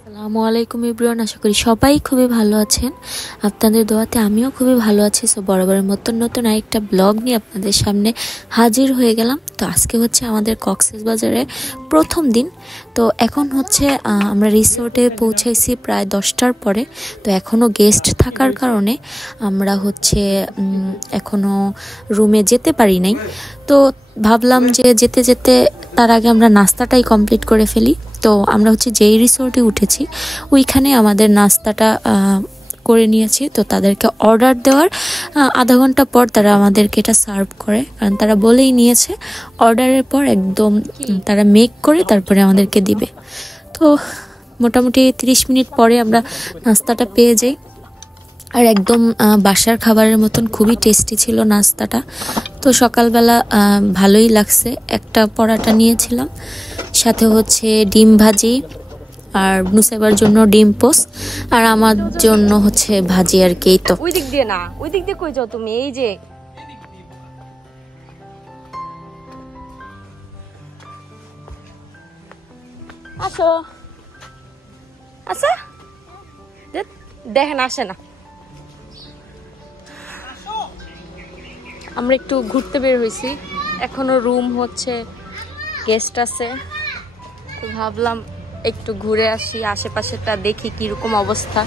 আসসালামু আলাইকুম এভরিওয়ান, আশা করি সবাই খুবই ভালো আছেন। আপনাদের দোয়াতে আমিও খুবই ভালো আছি। সো বরাবরের মতন নতুন আরেকটা ব্লগ নিয়ে আপনাদের সামনে হাজির হয়ে গেলাম। তো আজকে হচ্ছে আমাদের কক্সবাজারে প্রথম দিন। তো এখন হচ্ছে আমরা রিসোর্টে পৌঁছাইছি প্রায় 10টার পরে। তো এখনও গেস্ট থাকার কারণে আমরা হচ্ছে এখনও রুমে যেতে পারি নাই। তো ভাবলাম যে যেতে যেতে তার আগে আমরা নাস্তাটাই কমপ্লিট করে ফেলি। তো আমরা হচ্ছে যেই রিসোর্টে উঠেছি ওইখানে আমাদের নাস্তাটা করে নিয়েছি। তো তাদেরকে অর্ডার দেওয়ার আধা ঘন্টা পর তারা আমাদেরকে এটা সার্ভ করে, কারণ তারা বলেই নিয়েছে অর্ডারের পর একদম তারা মেক করে তারপরে আমাদেরকে দিবে। তো মোটামুটি 30 মিনিট পরে আমরা নাস্তাটা পেয়ে যাই। আর একদম বাসার খাবারের মতন খুবই টেস্টি ছিল নাস্তাটা। তো সকালবেলা ভালোই লাগছে। একটা পরাটা নিয়েছিলাম, সাথে হচ্ছে ডিম ভাজি, আর নুসাইবার জন্য ডিম পোস্ট, আর আমার জন্য হচ্ছে ভাজি আর কি। তো ওই দিক দিয়ে না, ওই দিক দিয়ে কই যাও তুমি? এই যে আসো আসা, দেখেন আসে না। আমরা একটু ঘুরতে বের হয়েছি, এখনো রুম হচ্ছে গেস্ট আছে। তো ভাবলাম একটু ঘুরে আসি, আশেপাশেটা দেখি কিরকম অবস্থা।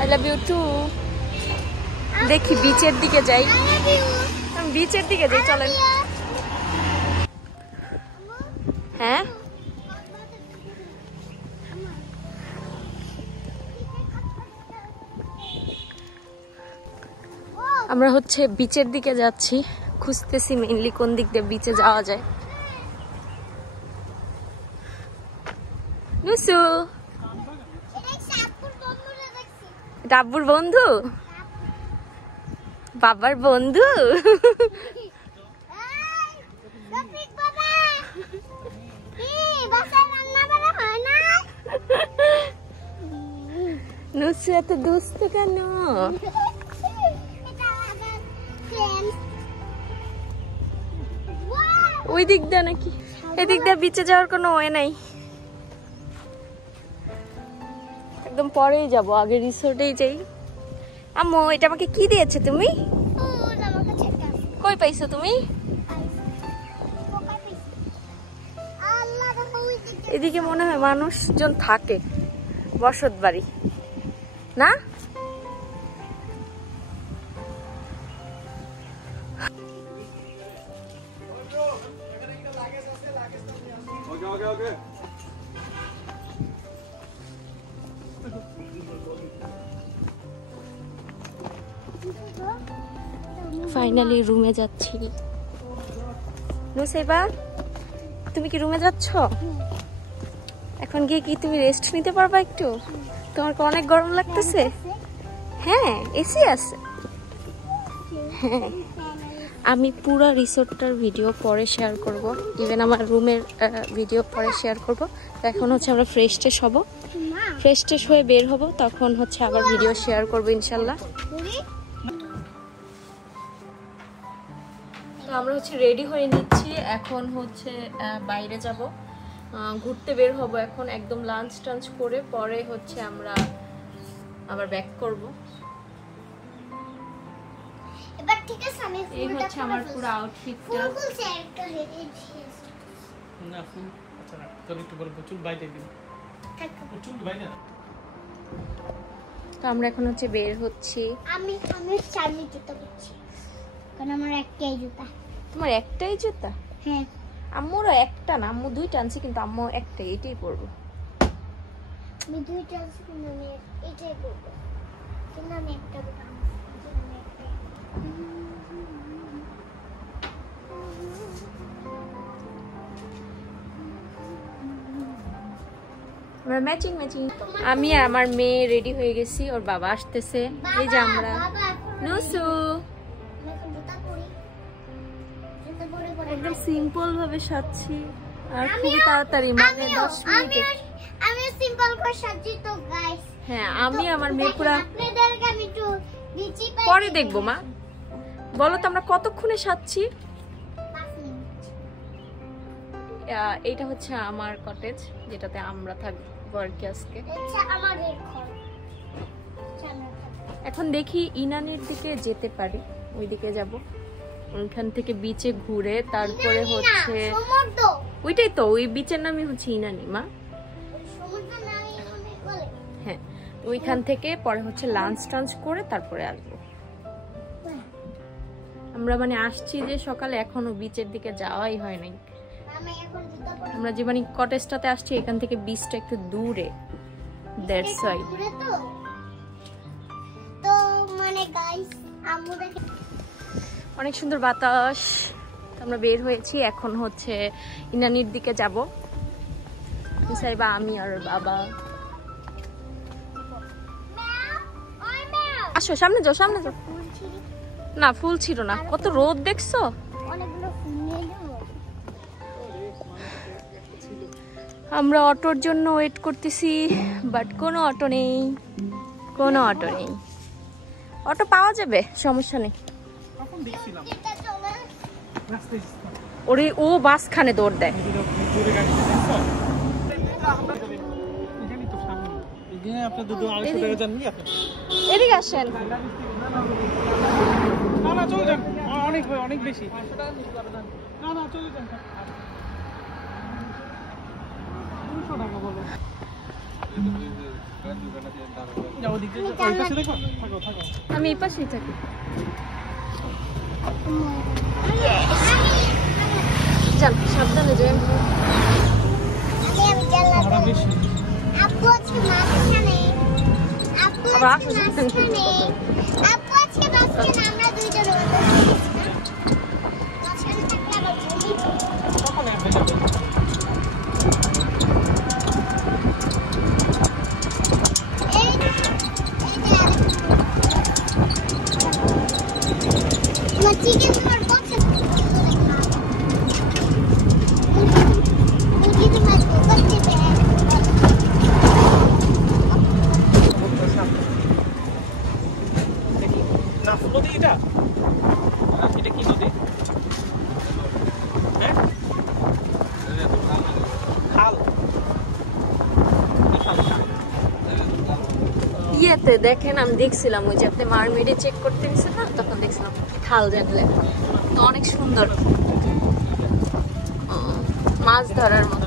I love you too. দেখি বিচের দিকে যাই, বিচের দিকে যাই, চলেন। হ্যাঁ আমরা হচ্ছে বিচের দিকে যাচ্ছি, খুঁজতেছি মেইনলি কোন দিক দিয়ে বিচে যাওয়া যায়। নুসু, ডাব্বুর বন্ধু, বাবার বন্ধু। নুসু এত দুষ্ট কেন? ওই দিক দিয়ে নাকি? এদিক দিয়ে বিচে যাওয়ার কোনো ওয়ে নাই, একদম পরেই যাব, আগে রিসোর্টেই যাই। আম্মু এটা আমাকে কি দিয়েছে তুমি? কই পাইছো তুমি? এদিকে মনে হয় মানুষজন থাকে, বসত বাড়ি না? ফাইনালি রুমে যাচ্ছি। নুসাইবা, তুমি কি রুমে যাচ্ছ? এখন গিয়ে কি তুমি রেস্ট নিতে পারবা একটু? তোমার কি অনেক গরম লাগতেছে? হ্যাঁ, এসি আছে। হ্যাঁ, আমি পুরো রিসোর্টটার ভিডিও পরে শেয়ার করব, ইভেন আমার রুমের ভিডিও পরে শেয়ার করব। তো এখন হচ্ছে আমরা ফ্রেশ ট্রেশ হব, ফ্রেশ ট্রেশ হয়ে বের হব, তখন হচ্ছে আবার ভিডিও শেয়ার করব ইনশাল্লাহ। তো আমরা হচ্ছে রেডি হয়ে নিচ্ছি, এখন হচ্ছে বাইরে যাব, ঘুরতে বের হব। এখন একদম লাঞ্চ টাঞ্চ করে পরে হচ্ছে আমরা আবার ব্যাক করব। এবার ঠিক আছে, আমি এই হচ্ছে আমার পুরো আউটফিটটা। না ফুল আচ্ছা না, তো একটু বলবো চুল বাইরে দিন, চুল বাইরে না। তো আমরা এখন হচ্ছে বের হচ্ছি। আমি চার্লি জুতা পরছি, কারণ আমার একটাই জুতা। তোমার একটাই জুতা? হ্যাঁ, আম্মুরও একটা না, আম্মু দুইটা আনছি, কিন্তু আম্মু একটাই, এটাই পরবো। আমি দুইটা আনছি, কিন্তু আমি এটাই পরবো, কিন্তু আমি একটা জুতা। আমরা ম্যাচিং ম্যাচিং। আমি আর আমার মেয়ে রেডি হয়ে গেছি, ওর বাবা আসতেছে। এই যে আমরা নুসু একদম সিম্পল ভাবে সাজছি, আর খুবই তাড়াতাড়ি, মানে 10 মিনিটে। আমি সিম্পল করে সাজি তো গাইস। হ্যাঁ, আমি আমার মেয়ে পুরো আপনাদেরকে আমি একটু নিচে পরে দেখবো। মা বলো তো আমরা কতক্ষণে সাজছি? এইটা হচ্ছে আমার কটেজ, যেটাতে আমরা থাকবো আর কি আজকে। এখন দেখি ইনানির দিকে যেতে পারি, ওইদিকে যাব। ওইখান থেকে বিচে ঘুরে তারপরে হচ্ছে ওইটাই তো, ওই বিচের নামই হচ্ছে ইনানি মা। হ্যাঁ, ওইখান থেকে পরে হচ্ছে লাঞ্চ টাঞ্চ করে তারপরে আসবো। আমরা মানে আসছি যে সকালে, এখনো বিচের দিকে যাওয়াই হয় নাই। আমরা যে মানে কটেজটাতে আসছি এখান থেকে বিচটা একটু দূরে, দ্যাটস ওয়াই। তো মানে গাইস আমরা অনেক সুন্দর বাতাস। আমরা বের হয়েছি, এখন হচ্ছে ইনানির দিকে যাব। মুসাইবা, আমি আর বাবা। আসো সামনে যাও, সামনে যাও। না ফুল ছিল না, কত রোদ দেখছো। অনেকগুলো ফুল নিয়ে নেব। আমরা অটোর জন্য ওয়েট করতেছি, বাট কোনো অটো নেই, কোনো অটো নেই। অটো পাওয়া যাবে, সমস্যা নেই। ওরে ও বাসখানে দৌড় দেয়। এদিকে আসেন। অনেক বেশি। আমি এই পাশেই থাকি। যান, সাবধানে যান। আপু আজকে মাঝখানে, আপু আজকে মাঝখানে, আপু আজকে মাঝখানে, আমরা দুইজন মাঝখানে থাকলে আবার চিকেন তোমার পছন্দ। ইয়েতে দেখেন, আমি দেখছিলাম ওই যে আপনি মারমেডে চেক করতে গেছেন না, তখন দেখছিলাম খাল জানলে তো অনেক সুন্দর মাছ ধরার মতো।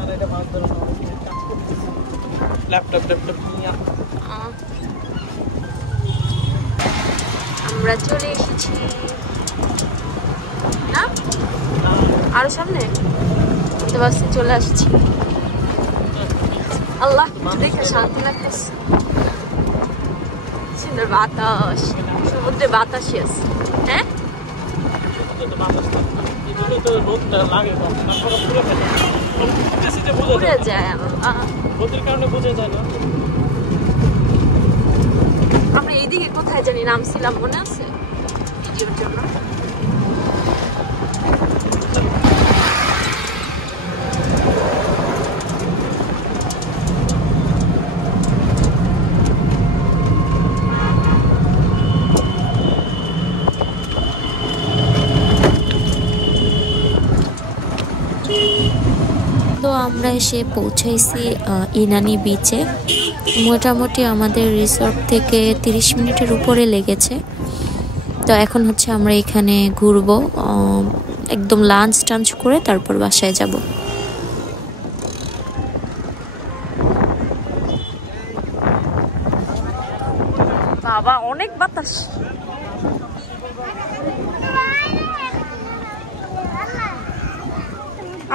আমরা চলে এসেছি না, আরো সামনে বুঝতে পারছি, চলে আসছি। আল্লাহ, দেখে শান্তি লাগতেছে। সুন্দর বাতাস, সমুদ্রে বাতাসই আছে। হ্যাঁ, পুড়ে যায়। আমরা এইদিকে কোথায় জানি নামছিলাম, মনে আছে ভিডিওর জন্য। তো আমরা এসে পৌঁছাইছি ইনানি বিচে। মোটামুটি আমাদের রিসোর্ট থেকে 30 মিনিটের উপরে লেগেছে। তো এখন হচ্ছে আমরা এখানে ঘুরবো, একদম লাঞ্চ টাঞ্চ করে তারপর বাসায় যাব। বাবা, অনেক বাতাস।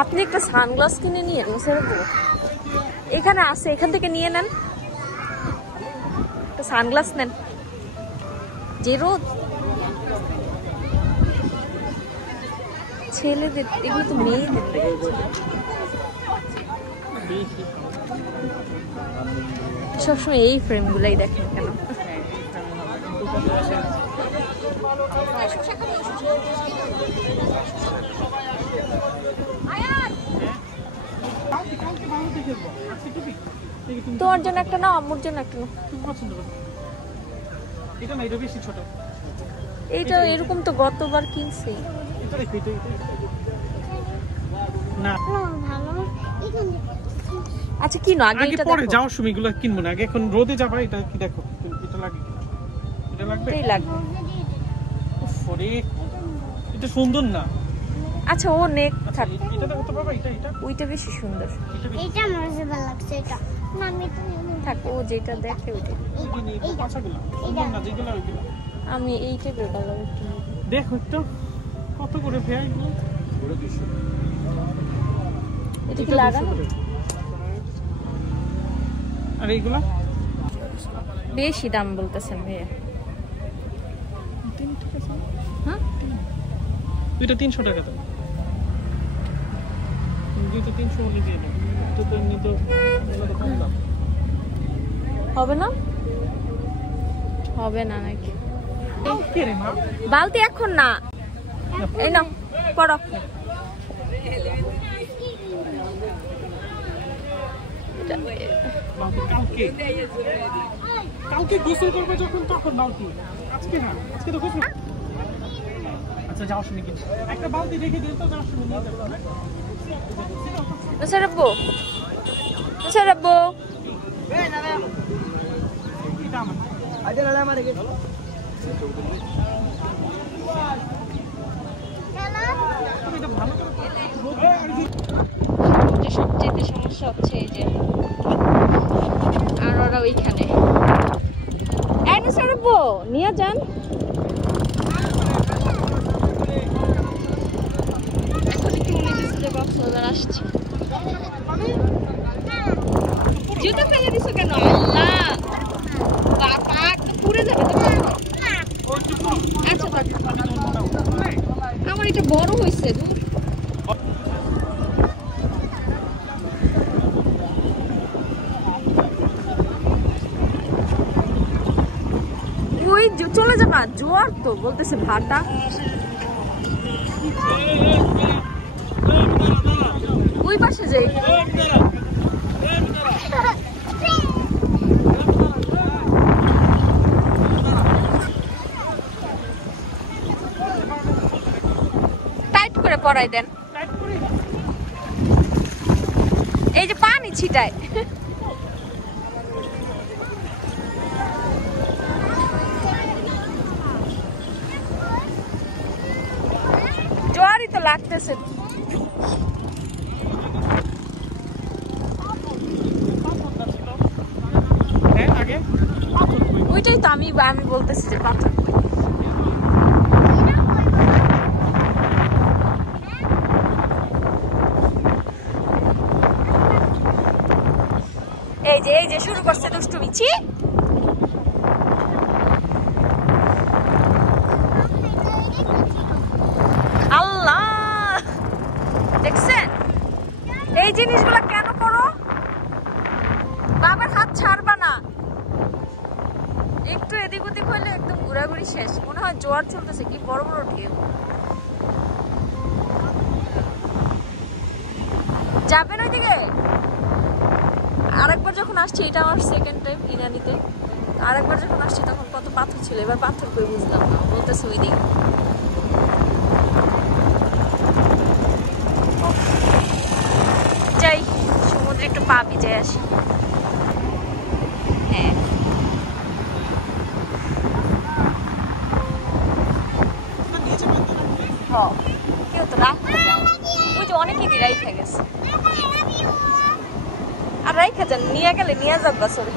আপনি একটা সানগ্লাস কিনে নিয়ে এখানে আছে, এখান থেকে নিয়ে নেন, একটা সানগ্লাস নেন। যে রোদ, ছেলেদের এগুলো তো মেয়েদের, সবসময় এই ফ্রেম গুলাই দেখেন কেন? তোমার জন্য একটা নাও, আম্মুর জন্য একটা নাও। এইটা এরকম তো গতবার কিনছি। না ভালো এখানে আচ্ছা কিনো আগে আগে এটা পরে দেখো যাওয়ার সময় এগুলো কিনবো না, আগে এখন রোদে যাবা। এটা কি দেখো, এটা লাগে কিনা? এটা লাগবে? এটাই লাগবে উফ, ওরে, এটা সুন্দর না। আচ্ছা ও নেক থাক এটা দেখো তো বাবা, এটা এটা ওইটা বেশি সুন্দর এটা আমার কাছে ভালো লাগছে এটা না আমি তো থাক ও যেটা দেখে ওইটা এই পাছাগুলো সুন্দর না, যেগুলো ওইগুলো আমি এই টাইপের কালার একটু নেব। দেখো একটু কত করে ভাই এগুলো? এটা কি লাগানো আর এইগুলা বেশি দাম বলতেছেন ভাইয়া হ্যাঁ দুইটা 300 টাকা দাম, দুইটা 300 হলে দিয়ে দেবো। এটা তো এমনি তো এগুলো কম দাম। হবে না হবে না নাকি কে রে মা? বালতি এখন না এই নাও পড়ো কালকে কালকে গোসল করবে যখন তখন বালতি, আজকে না, আজকে তো গোসল। আচ্ছা যাও শুনে কিনছি একটা বালতি রেখে দিন তো, যাও শুনে নিয়ে যাবো। মুসারাব্বু মুসারাব্বু এটা আমার তুমি এটা ভালো করে যে সবচেয়ে সমস্যা হচ্ছে এই যে আর ওরা ওইখানে এই মুসারাব্বু নিয়ে যান এখন একটু মনে হচ্ছে যে কক্সবাজার আসছি জুতো ফেলে দিছো কেন আল্লাহ বাবা একদম পুড়ে যাবে তো আচ্ছা আমার এটা বড় হয়েছে দূর ওই চলে যাবা জোয়ার তো বলতেছে ভাটা ওই পাশে যাই টাইট করে পরাই দেন এই যে পানি ছিটায় জোয়ারই তো লাগতেছে আগে ওইটাই তো আমি বলতেছি যে পাথর এই যে শুরু করছে দুষ্টুমি ছি আল্লাহ দেখছেন এই জিনিসগুলো কেন করো বাবার হাত ছাড়বা না একটু এদিক ওদিক হইলে একদম ঘোরাঘুরি শেষ মনে হয় জোয়ার চলতেছে কি বড় বড় ঢেউ যাবেন ওইদিকে আরেকবার যখন আসছি এটা আমার সেকেন্ড টাইম ইনানিতে আরেকবার যখন আসছি তখন কত পাথর ছিল এবার পাথর করে বুঝলাম না বলতেছে ওইদিকে যাই সমুদ্রে একটু পা ভিজে আসি হ্যাঁ কেউ তো রাখতে ওই যে অনেকেই রাইখা গেছে আর রাইখা যান নিয়ে গেলে নিয়ে যাবা সরে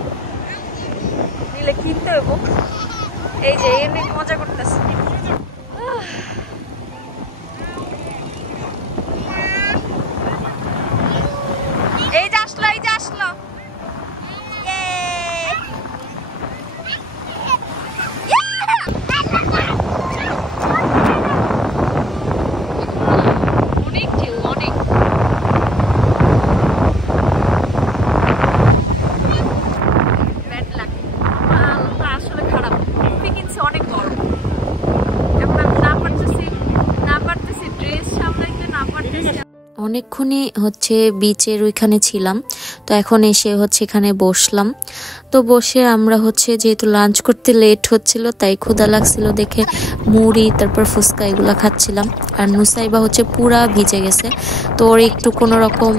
নিলে কিনতে হইব এই যে এমনি মজা করতেছে এই যে আসলো অনেক ঢেউ অনেক ব্যাড লাগে আসলে খারাপ কিনছে অনেক গরম এখন আমি না পারছি অনেকক্ষণই হচ্ছে বিচের ওইখানে ছিলাম। তো এখন এসে হচ্ছে এখানে বসলাম। তো বসে আমরা হচ্ছে যেহেতু লাঞ্চ করতে লেট হচ্ছিল তাই ক্ষুধা লাগছিল দেখে মুড়ি তারপর ফুচকা এগুলো খাচ্ছিলাম। আর নুসাইবা হচ্ছে পুরা ভিজে গেছে, তো ওর একটু কোনো রকম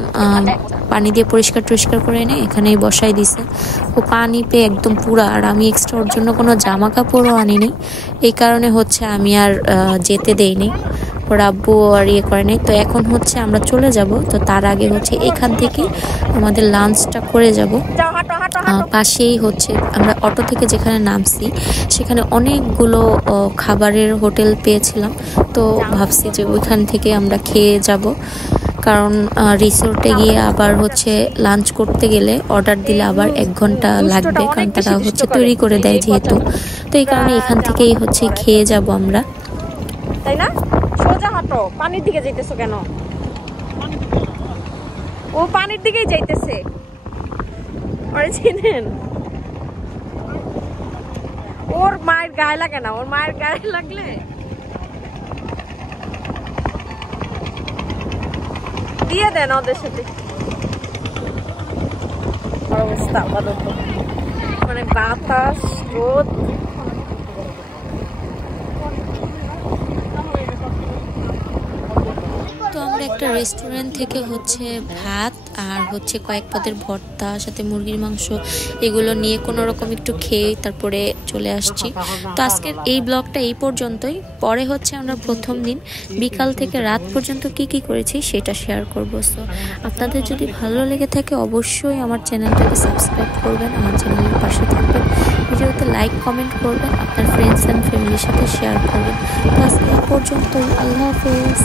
পানি দিয়ে পরিষ্কার টরিষ্কার করে এনে এখানেই বসাই দিছে। ও পানি পেয়ে একদম পুরা, আর আমি এক্সট্রা ওর জন্য কোনো জামা কাপড়ও আনিনি, এই কারণে হচ্ছে আমি আর যেতে দেইনি। ওর আব্বু আর ইয়ে করে নাই। তো এখন হচ্ছে আমরা চলে যাব, তো তার আগে হচ্ছে এখান থেকে আমাদের লাঞ্চটা করে যাব। পাশেই হচ্ছে আমরা অটো থেকে যেখানে নামছি সেখানে অনেকগুলো খাবারের হোটেল পেয়েছিলাম, তো ভাবছি যে ওইখান থেকে আমরা খেয়ে যাব। কারণ রিসোর্টে গিয়ে আবার হচ্ছে লাঞ্চ করতে গেলে অর্ডার দিলে আবার 1 ঘন্টা লাগবে, কারণ তারা হচ্ছে তৈরি করে দেয় যেহেতু। তো এই কারণে এখান থেকেই হচ্ছে খেয়ে যাব আমরা, তাই না? সোজা হাঁটো। পানির দিকে যাইতেছো কেন? ও পানির দিকেই যাইতেছে। ওরে চিনেন? ওর মায়ের গায়ে লাগে না, ওর মায়ের গায়ে লাগলে দিয়ে দেন ওদের সাথে। অবস্থা আপাতত মানে বাতাস রোদ। তো আমরা একটা রেস্টুরেন্ট থেকে হচ্ছে ভাত আর হচ্ছে কয়েক পদের ভর্তা সাথে মুরগির মাংস এগুলো নিয়ে কোনো রকম একটু খেয়ে তারপরে চলে আসছি। তো আজকের এই ব্লগটা এই পর্যন্তই। পরে হচ্ছে আমরা প্রথম দিন বিকাল থেকে রাত পর্যন্ত কি কি করেছি সেটা শেয়ার করব। সো আপনাদের যদি ভালো লেগে থাকে অবশ্যই আমার চ্যানেলটাকে সাবস্ক্রাইব করবেন, আমার চ্যানেলের পাশে থাকবেন, ভিডিওতে লাইক কমেন্ট করবেন, আপনার ফ্রেন্ডস অ্যান্ড ফ্যামিলির সাথে শেয়ার করবেন। তো আজকে এই পর্যন্তই। আল্লাহ হাফেজ।